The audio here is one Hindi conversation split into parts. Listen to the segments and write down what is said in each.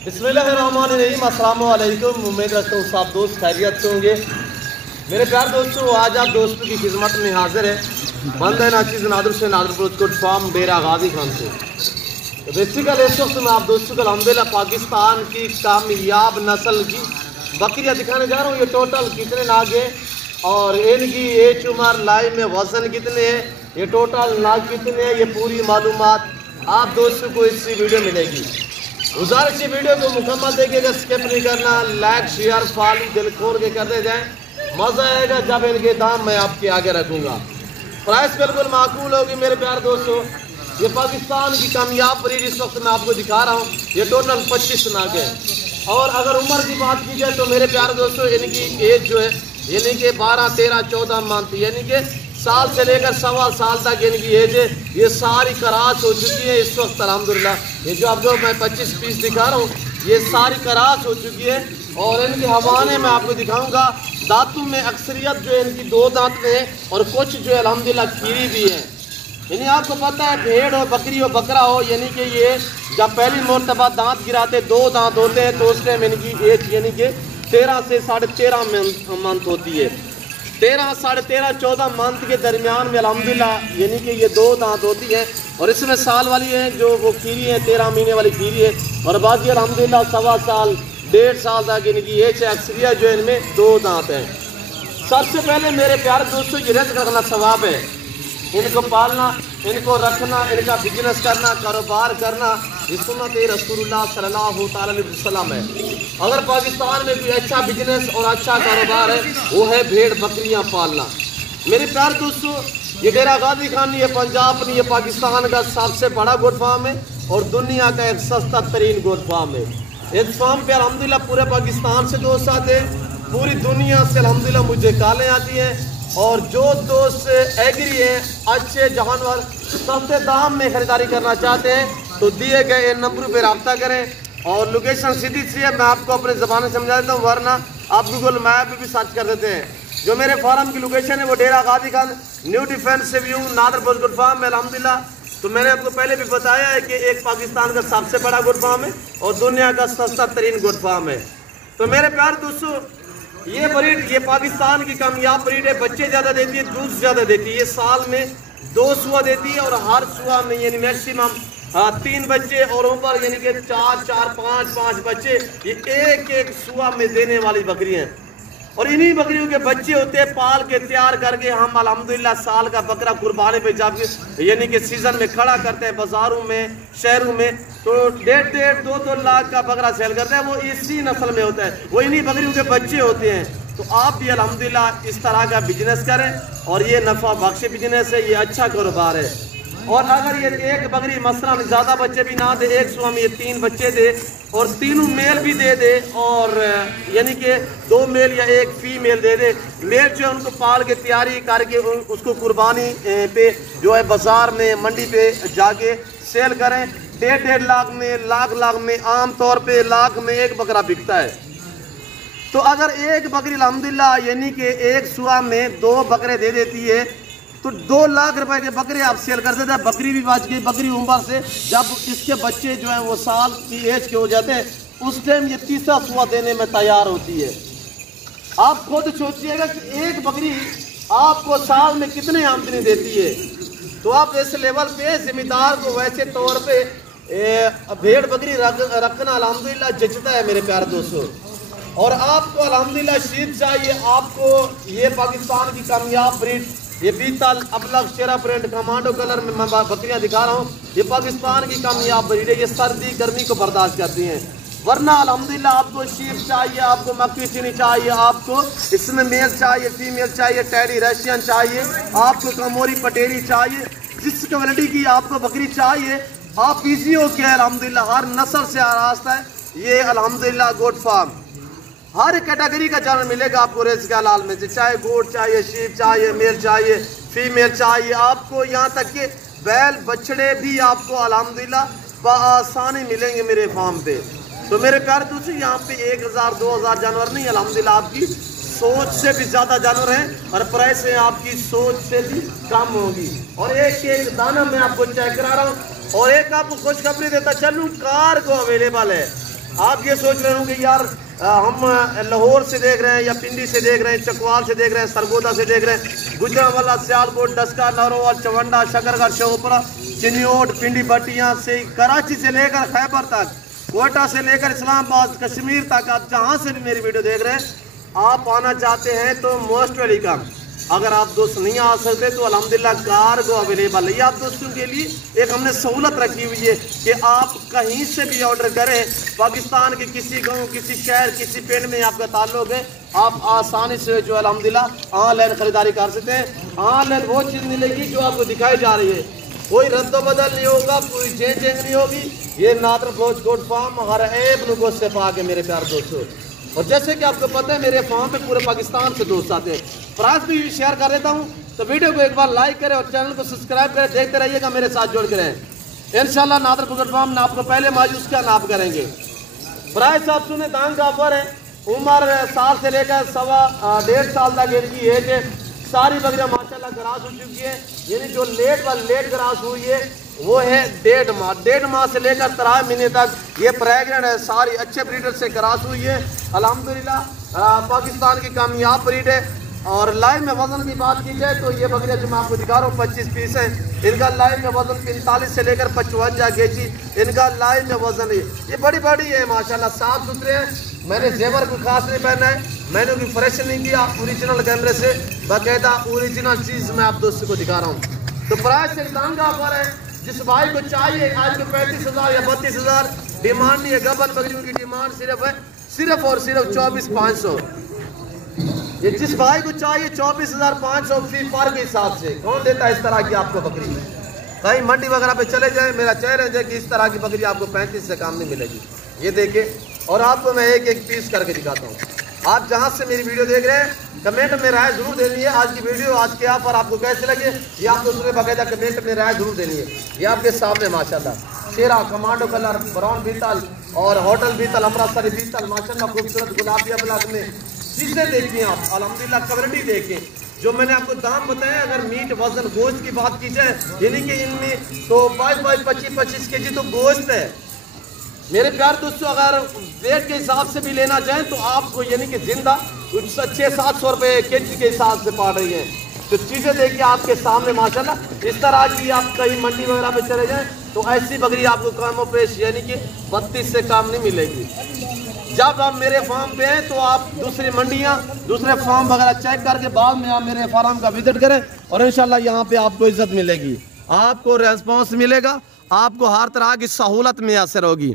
बिस्मिल्लाहिर्रहमानिर्रहीम, अस्सलाम वालेकुम। उम्मीद रखता हूँ सब दोस्त खैरियत से होंगे। मेरे प्यार दोस्तों, आज आप दोस्तों की खिदमत में हाजिर है बंद है नाचीज़ नादर से नादरपुर फार्म डेरा गाजी खान से। तो बेसिकल इस वक्त मैं आप दोस्तों को अल्हम्दुलिल्लाह पाकिस्तान की कामयाब नस्ल की बकरियाँ दिखाने जा रहा हूँ। ये टोटल कितने नाग है और इनकी एज उम्र लाइव में वजन कितने हैं, ये टोटल नाग कितने हैं, ये पूरी मालूमात आप दोस्तों को इस वीडियो मिलेगी। गुजारिश ये वीडियो को मुकम्मल देखिएगा, स्किप नहीं करना। लाइक शेयर फॉलो दिल खोल के करते जाएं, मज़ा आएगा जब इनके दाम मैं आपके आगे रखूँगा। प्राइस बिल्कुल माकूल होगी मेरे प्यार दोस्तों। ये पाकिस्तान की कामयाब ब्रीड इस वक्त मैं आपको दिखा रहा हूँ। ये टोटल 25 नाग है और अगर उम्र की बात की जाए तो मेरे प्यार दोस्तों इनकी एज जो है यानी कि 12, 13, 14 मंथ यानी कि साल से लेकर 1.25 साल तक इनकी एज है। ये सारी करास हो चुकी है इस वक्त अल्हम्दुलिल्लाह। ये जो आपको मैं 25 पीस दिखा रहा हूँ ये सारी करास हो चुकी है और इनके हवाने में आपको दिखाऊंगा। दांतों में अक्सरियत जो है इनकी 2 दांत में है और कुछ जो है अल्हम्दुलिल्लाह खीरी भी है। यानी आपको पता है भेड़ हो बकरी हो बकरा हो यानी कि ये जब पहली मरतबा दांत गिराते 2 दांत होते हैं तो उस टाइम इनकी एज यानी कि 13 से 13.5 मंथ होती है। 13, 13.5, 14 मंथ के दरमियान में अल्हम्दुलिल्लाह यानी कि ये 2 दांत होती है और इसमें साल वाली है जो वो खीरी है, 13 महीने वाली खीरी है और बाकी अल्हम्दुलिल्लाह 1.25 साल 1.5 साल तक इनकी एज अक्सरियत जो है इनमें 2 दांत है। सबसे पहले मेरे प्यारे दोस्तों ये रिज़्क़ रखना सवाब है। इनको पालना, इनको रखना, इनका बिजनेस करना, कारोबार करना ये सुन्नत रसूलुल्लाह सल्लल्लाहु अलैहि वसल्लम है। अगर पाकिस्तान में कोई अच्छा बिजनेस और अच्छा कारोबार है वो है भेड़ बकरियां पालना। मेरे प्यार दोस्तों ये डेरा गाजी खान ये पंजाब नहीं, ये पाकिस्तान का सबसे बड़ा गोट फार्म है और दुनिया का एक सस्ता तरीन गोट फार्म है। इस फार्म पे अल्हम्दुलिल्लाह पूरे पाकिस्तान से दोस्त आते हैं, पूरी दुनिया से अल्हम्दुलिल्लाह मुझे कॉलें आती हैं और जो दोस्त एग्री हैं अच्छे जानवर सस्ते दाम में खरीदारी करना चाहते हैं तो दिए गए नंबर पर रब्ता करें और लोकेशन सीधी सी है। मैं आपको अपने ज़बान में समझा देता हूँ वरना आप गूगल मैप भी सर्च कर देते हैं। जो मेरे फार्म की लोकेशन है वो Dera Ghazi Khan new defence view Nadarpur goat farm में अल्हम्दुलिल्लाह। तो मैंने आपको पहले भी बताया है कि एक पाकिस्तान का सबसे बड़ा गोट फार्म है और दुनिया का सस्ता तरीन गोट फार्म है। तो मेरे प्यार दोस्तों ये ब्रीड ये पाकिस्तान की कामयाब ब्रीड है। बच्चे ज़्यादा देती है, दूध ज़्यादा देती है। ये साल में 2 सुआ देती है और हर सुआ में यानी मैक्सिमम 3 बच्चे और ऊपर यानी कि 4, 4, 5 बच्चे ये एक सुआ में देने वाली बकरियाँ हैं। और इन्हीं बकरियों के बच्चे होते हैं पाल के तैयार करके हम अल्हम्दुलिल्लाह साल का बकरा कुर्बानी पे जब यानी कि सीज़न में खड़ा करते हैं बाज़ारों में शहरों में तो 1.5, 2 लाख का बकरा सेल करते हैं। वो इसी नस्ल में होता है, वो इन्हीं बकरियों के बच्चे होते हैं। तो आप भी अल्हम्दुलिल्लाह इस तरह का बिजनेस करें और ये नफ़ा बख्श बिजनेस है, ये अच्छा कारोबार है। और अगर ये एक बकरी मसलन ज़्यादा बच्चे भी ना दे, एक सुआ में ये 3 बच्चे दे और तीनों मेल भी दे दे और यानी कि 2 मेल या 1 फीमेल दे दे। मेल जो है उनको पाल के तैयारी करके उसको कुर्बानी पे जो है बाज़ार में मंडी पे जाके सेल करें। 1.5 लाख में लाख में आम तौर पे लाख में एक बकरा बिकता है। तो अगर एक बकरी अल्हम्दुलिल्लाह यानी कि एक सुआ में 2 बकरे दे देती है तो 2 लाख रुपए के बकरे आप सेल कर देते हैं। बकरी भी बच गई। बकरी उम्र से जब इसके बच्चे जो हैं वो साल की एज के हो जाते हैं उस टाइम ये 3रा सुआ देने में तैयार होती है। आप खुद सोचिएगा कि एक बकरी आपको साल में कितने आमदनी देती है। तो आप इस लेवल पे जिम्मेदार को वैसे तौर पे भेड़ बकरी रखना अल्हम्दुलिल्लाह जचता है मेरे प्यारे दोस्तों। और आपको अल्हम्दुलिल्लाह शीत चाहिए। आपको ये पाकिस्तान की कामयाब ब्रीड ये बीतल अबलग शेरा प्रिंट कमांडो कलर में मैं बकरियां दिखा रहा हूँ। ये पाकिस्तान की कामयाब ब्रीड है। ये सर्दी गर्मी को बर्दाश्त करती हैं। वरना अल्हम्दुलिल्लाह आपको शीप चाहिए, आपको मक्की चीनी चाहिए, आपको इसमें मेल चाहिए, फीमेल चाहिए, टैडी रशियन चाहिए, आपको कमोरी पटेरी चाहिए, जिस क्वालिटी की आपको बकरी चाहिए आप इजी हो के अल्हम्दुलिल्लाह हर नस्ल से आरास्ता है। ये अल्हम्दुलिल्लाह गोट फार्म हर कैटेगरी का जानवर मिलेगा आपको रिज़्क़ हलाल में से, चाहे गोट चाहिए, शीप चाहिए, मेल चाहिए, फीमेल चाहिए। आपको यहाँ तक कि बैल बछड़े भी आपको अल्हम्दुलिल्लाह बआसानी मिलेंगे मेरे फार्म पे। तो मेरे प्यारे दोस्तों यहाँ पे 1000, 2000 जानवर नहीं अल्हम्दुलिल्लाह आपकी सोच से भी ज़्यादा जानवर हैं और प्राइस है आपकी सोच से भी कम होगी। और एक दाना मैं आपको चेक करा रहा हूँ और एक आपको खुशखबरी देता चलूँ कार को अवेलेबल है। आप ये सोच रहे होंगे यार हम लाहौर से देख रहे हैं या पिंडी से देख रहे हैं, चकवाल से देख रहे हैं, सरगोदा से देख रहे हैं, गुजरांवाला, सियालकोट, डस्का, नारोवाल, चवंडा, शकरगढ़, शोपरा, चिन्योट, पिंडी, बटिया से, कराची से लेकर खैबर तक, कोयटा से लेकर इस्लामाबाद, कश्मीर तक, आप जहाँ से भी मेरी वीडियो देख रहे हैं, आप आना चाहते हैं तो मोस्ट वेलकम। अगर आप दोस्त नहीं आ सकते तो अल्हम्दुलिल्लाह कार्गो अवेलेबल है। आप दोस्तों के लिए एक हमने सहूलत रखी हुई है कि आप कहीं से भी ऑर्डर करें, पाकिस्तान के किसी गांव, किसी शहर, किसी पिंड में आपका ताल्लुक है, आप आसानी से जो अल्हम्दुलिल्लाह ऑनलाइन खरीदारी कर सकते हैं। ऑनलाइन वो चीज़ मिलेगी जो आपको दिखाई जा रही है, कोई रद्दोबदल नहीं होगा, कोई चेंज नहीं होगी। ये नादर बलोच गोट फार्म हर ऐप लोगों से पाके मेरे प्यार दोस्तों। और जैसे कि आपको पता है मेरे फार्म पे पूरे पाकिस्तान से दोस्त आते हैं, प्राइस भी शेयर कर देता हूँ, तो वीडियो को एक बार लाइक करें और चैनल को सब्सक्राइब करें, देखते रहिएगा, मेरे साथ जुड़ के रहें। इंशाल्लाह नादर गोट फार्म ना आपको पहले मायूस का नाप करेंगे। प्राइस आप सुने, दाम का ऑफर है, उम्र साल से लेकर 1.5 साल तक इनकी एज है। सारी बकरियां माशाल्लाह ग्रास हो चुकी है, यानी जो लेट ग्रास हुई है वो है 1.5 माह। 1.5 माह से लेकर 3 महीने तक ये प्रेग्नेंट है, सारी अच्छे ब्रीडर से ग्रास हुई है अल्हम्दुलिल्लाह। पाकिस्तान की कामयाब ब्रीड है। और लाइव में वजन की बात की जाए तो ये बकरियां जो मैं आपको दिखा रहा हूँ 25 पीस हैं, इनका लाइव में वजन 45 से लेकर 55 केजी इनका लाइव में वजन है। ये बड़ी बड़ी है माशाल्लाह, साफ सुथरे हैं। मैंने जेवर कोई खास नहीं पहना है, मैंने कोई फ्रेश नहीं किया, ओरिजिनल कैमरे से बाकायदा ओरिजिनल चीज़ मैं आप दोस्तों को दिखा रहा हूँ। तो प्राइस एक दाम का ऑफर है, जिस भाई को चाहिए आज को 35,000 या 32,000 डिमांड नहीं है। गबन बकरियों की डिमांड सिर्फ है, सिर्फ और सिर्फ 24,500। ये जिस भाई को चाहिए 24,500 फी पर के हिसाब से। कौन देता है इस तरह की आपको बकरी? कहीं मंडी वगैरह पे चले जाएं, मेरा चैलेंज है कि इस तरह की बकरी आपको 35 से कम नहीं मिलेगी। ये देखिए, और आपको मैं एक एक पीस करके दिखाता हूँ। आप जहाँ से मेरी वीडियो देख रहे हैं कमेंट में राय जरूर देनी है। आज की वीडियो, आज के ऑफर आपको कैसे लगे ये आप दूसरे बाकायदा कमेंट में राय जरूर देनी है। ये आपके सामने माशाल्लाह शेरा, कमांडो कलर, ब्राउन बीतल और होटल बीतल, अमृतसरी बीतल, माशाल्लाह खूबसूरत गुलाबी ब्लैक में चीज़ें देखिए आप अल्हम्दुलिल्लाह। क्वालिटी देखें जो मैंने आपको दाम बताए। अगर मीट वजन गोश्त की बात की जाए, यानी कि इनमें तो 22-25 केजी तो गोश्त है मेरे प्यार दोस्तों। अगर वेट के हिसाब से भी लेना चाहें तो आपको यानी कि जिंदा 600-700 रुपये केजी के हिसाब से पड़ रही है। तो चीज़ें देखिए आपके सामने माशाल्लाह। इस तरह की आप कहीं मंडी वगैरह पे चले जाएं तो ऐसी बकरी आपको कम पेश यानी कि 32 से कम नहीं मिलेगी। जब आप मेरे फार्म पे हैं तो आप दूसरी मंडियां, दूसरे फार्म वगैरह चेक करके बाद में आप मेरे फार्म का विजिट करें और इंशाल्लाह यहाँ पे आपको इज्जत मिलेगी, आपको रेस्पॉन्स मिलेगा, आपको हर तरह की सहूलत मैसर होगी।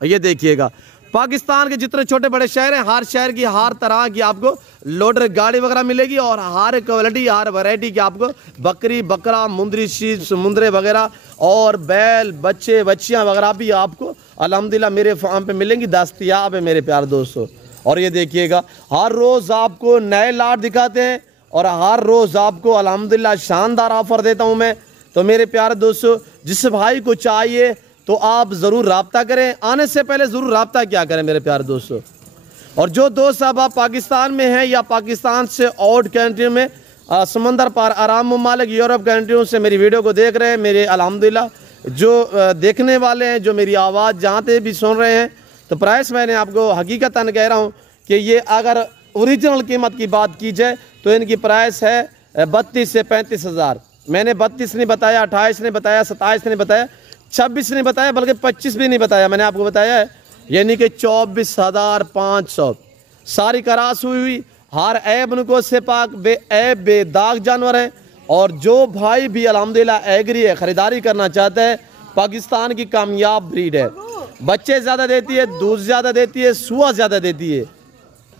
ये देखिएगा पाकिस्तान के जितने छोटे बड़े शहर हैं, हर शहर की हर तरह की आपको लोडर गाड़ी वगैरह मिलेगी और हर क्वालिटी, हर वैरायटी की आपको बकरी, बकरा, मुंदरी, शीप, समुंदरे वगैरह और बैल, बच्चे, बच्चियां वगैरह भी आपको अल्हम्दुलिल्लाह मेरे फार्म पे मिलेंगी, दस्तयाब है मेरे प्यारे दोस्तों। और ये देखिएगा हर रोज़ आपको नए लाट दिखाते हैं और हर रोज़ आपको अल्हम्दुलिल्लाह शानदार ऑफर देता हूँ मैं। तो मेरे प्यारे दोस्तों, जिस भाई को चाहिए तो आप ज़रूर रब्ता करें, आने से पहले ज़रूर रब्ता क्या करें मेरे प्यारे दोस्तों। और जो दोस्त साहब आप पाकिस्तान में हैं या पाकिस्तान से आउट कंट्री में समंदर पार आराम ममालिक, यूरोप कंट्रियों से मेरी वीडियो को देख रहे हैं, मेरे अल्हम्दुलिल्लाह जो देखने वाले हैं, जो मेरी आवाज़ जहाँ से भी सुन रहे हैं, तो प्राइस मैंने आपको हकीकतन कह रहा हूँ कि ये अगर ओरिजिनल कीमत की बात की जाए तो इनकी प्राइस है 32 से 35,000। मैंने 32 नहीं बताया, 28 नहीं बताया, 27 नहीं बताया, 26 नहीं बताया, बल्कि 25 भी नहीं बताया, मैंने आपको बताया है यानी कि 24,500। सारी करास हुई, हर ऐब नुको से पाक, ऐब बेदाग जानवर हैं। और जो भाई भी अल्हम्दुलिल्लाह एग्री है, ख़रीदारी करना चाहता है, पाकिस्तान की कामयाब ब्रीड है, बच्चे ज़्यादा देती है, दूध ज़्यादा देती है, सुआ ज़्यादा देती है।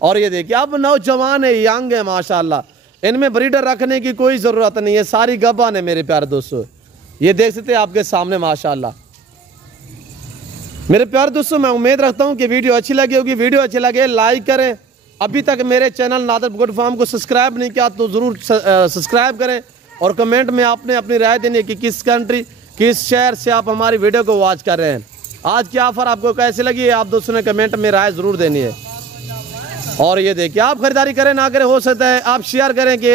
और ये देखिए अब नौजवान है, यंग है माशाल्लाह, इनमें ब्रीडर रखने की कोई ज़रूरत नहीं है, सारी गब्बान है मेरे प्यारे दोस्तों। ये देख सकते हैं आपके सामने माशाल्लाह। मेरे प्यारे दोस्तों, मैं उम्मीद रखता हूँ कि वीडियो अच्छी लगी होगी। वीडियो अच्छी लगे लाइक करें। अभी तक मेरे चैनल नादर गोट फार्म को सब्सक्राइब नहीं किया तो ज़रूर सब्सक्राइब करें और कमेंट में आपने अपनी राय देनी है कि किस कंट्री, किस शहर से आप हमारी वीडियो को वॉच कर रहे हैं। आज की ऑफर आपको कैसी लगी है आप दोस्तों ने कमेंट में राय ज़रूर देनी है। और ये देखिए आप खरीदारी करें ना करें, हो सकता है आप शेयर करें कि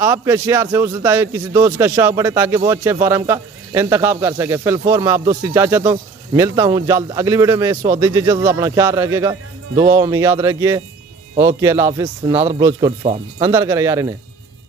आपके शेयर से हो सकता है किसी दोस्त का शौक बढ़े ताकि वो अच्छे फार्म का इंतखाब कर सके। फिलहाल मैं आप दोस्त से इजाज़त चाहता हूँ। मिलता हूँ जल्द अगली वीडियो में। इस वक्त दीजिए इजाज़त, अपना ख्याल रखिएगा, दुआओं में याद रखिए। ओके, अल्लाह हाफिज़। नादर ब्रोच कोट फार्म अंदर करे यार इन्हें।